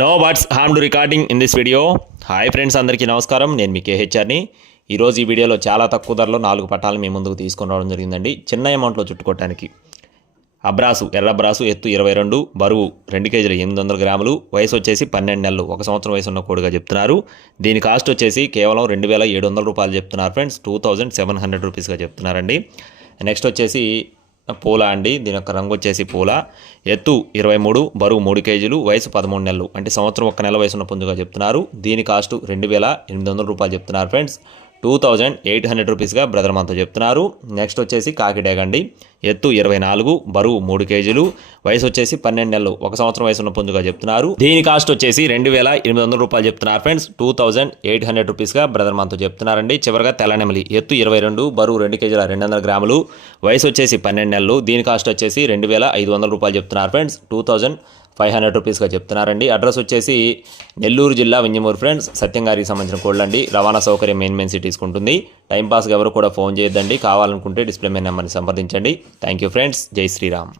No buts harm to recording in this video. Hi friends, అందరికీ నమస్కారం. నేను మీ కేహెచ్ఆర్ని. ఈరోజు ఈ వీడియోలో చాలా తక్కువ ధరలో 4 పట్టాలు మీ ముందుకు తీసుకొని రావడం జరిగిందండి. చిన్న అమౌంట్లో చుట్టుకోవడానికి అబ్రాసు, ఎర్ర అబ్రాసు, ఎత్తు 22, బరువు 2 కేజీలు 800 గ్రాములు, వయసు వచ్చేసి 12 నెలలు, 1 సంవత్సరం వయసు ఉన్న కోడిగా చెప్తున్నారు. దీని కాస్ట్ వచ్చేసి కేవలం 2,700 రూపాయలు చెప్తున్నారు ఫ్రెండ్స్. 2,700 రూపీస్గా చెప్తున్నారండి. నెక్స్ట్ వచ్చేసి పూల అండి. దీని యొక్క రంగు వచ్చేసి పూల, ఎత్తు 23, బరువు 3 కేజీలు, వయసు 13 నెలలు, అంటే సంవత్సరం 1 నెల వయసున్న పుంజుగా చెప్తున్నారు. దీని కాస్ట్ 2,800 రూపాయలు చెప్తున్నారు ఫ్రెండ్స్. 2,800 రూపీస్గా బ్రదర్ మనతో చెప్తున్నారు. నెక్స్ట్ వచ్చేసి కాకిడేగ అండి. ఎత్తు 24, బరువు 3 కేజీలు, వయసు వచ్చేసి 12 నెలలు, 1 సంవత్సరం వయసున్న పుంజుగా చెప్తున్నారు. దీని కాస్ట్ వచ్చేసి 2,800 రూపాయలు చెప్తున్నారు ఫ్రెండ్స్. 2,800 రూపీస్గా బ్రదర్ మనతో చెప్తున్నారండి. చివరిగా తెల్లనెమలి, ఎత్తు 22, బరువు 2 కేజీల 200 గ్రాములు, వయసు వచ్చేసి 12 నెలలు. దీని కాస్ట్ వచ్చేసి 2,500 రూపాయలు చెప్తున్నారు ఫ్రెండ్స్. 2,500 రూపీస్గా చెప్తున్నారండి. అడ్రస్ వచ్చేసి నెల్లూరు జిల్లా వింజమూరు ఫ్రెండ్స్. సత్యంగారికి సంబంధించిన కోళ్ళండి. రవాణా సౌకర్యం మెయిన్ సిటీస్కి ఉంటుంది. టైంపాస్గా ఎవరు కూడా ఫోన్ చేయొద్దండి. కావాలనుకుంటే డిస్ప్లే మీద నెంబర్ని సంప్రదించండి. Thank you friends. జై శ్రీరామ్.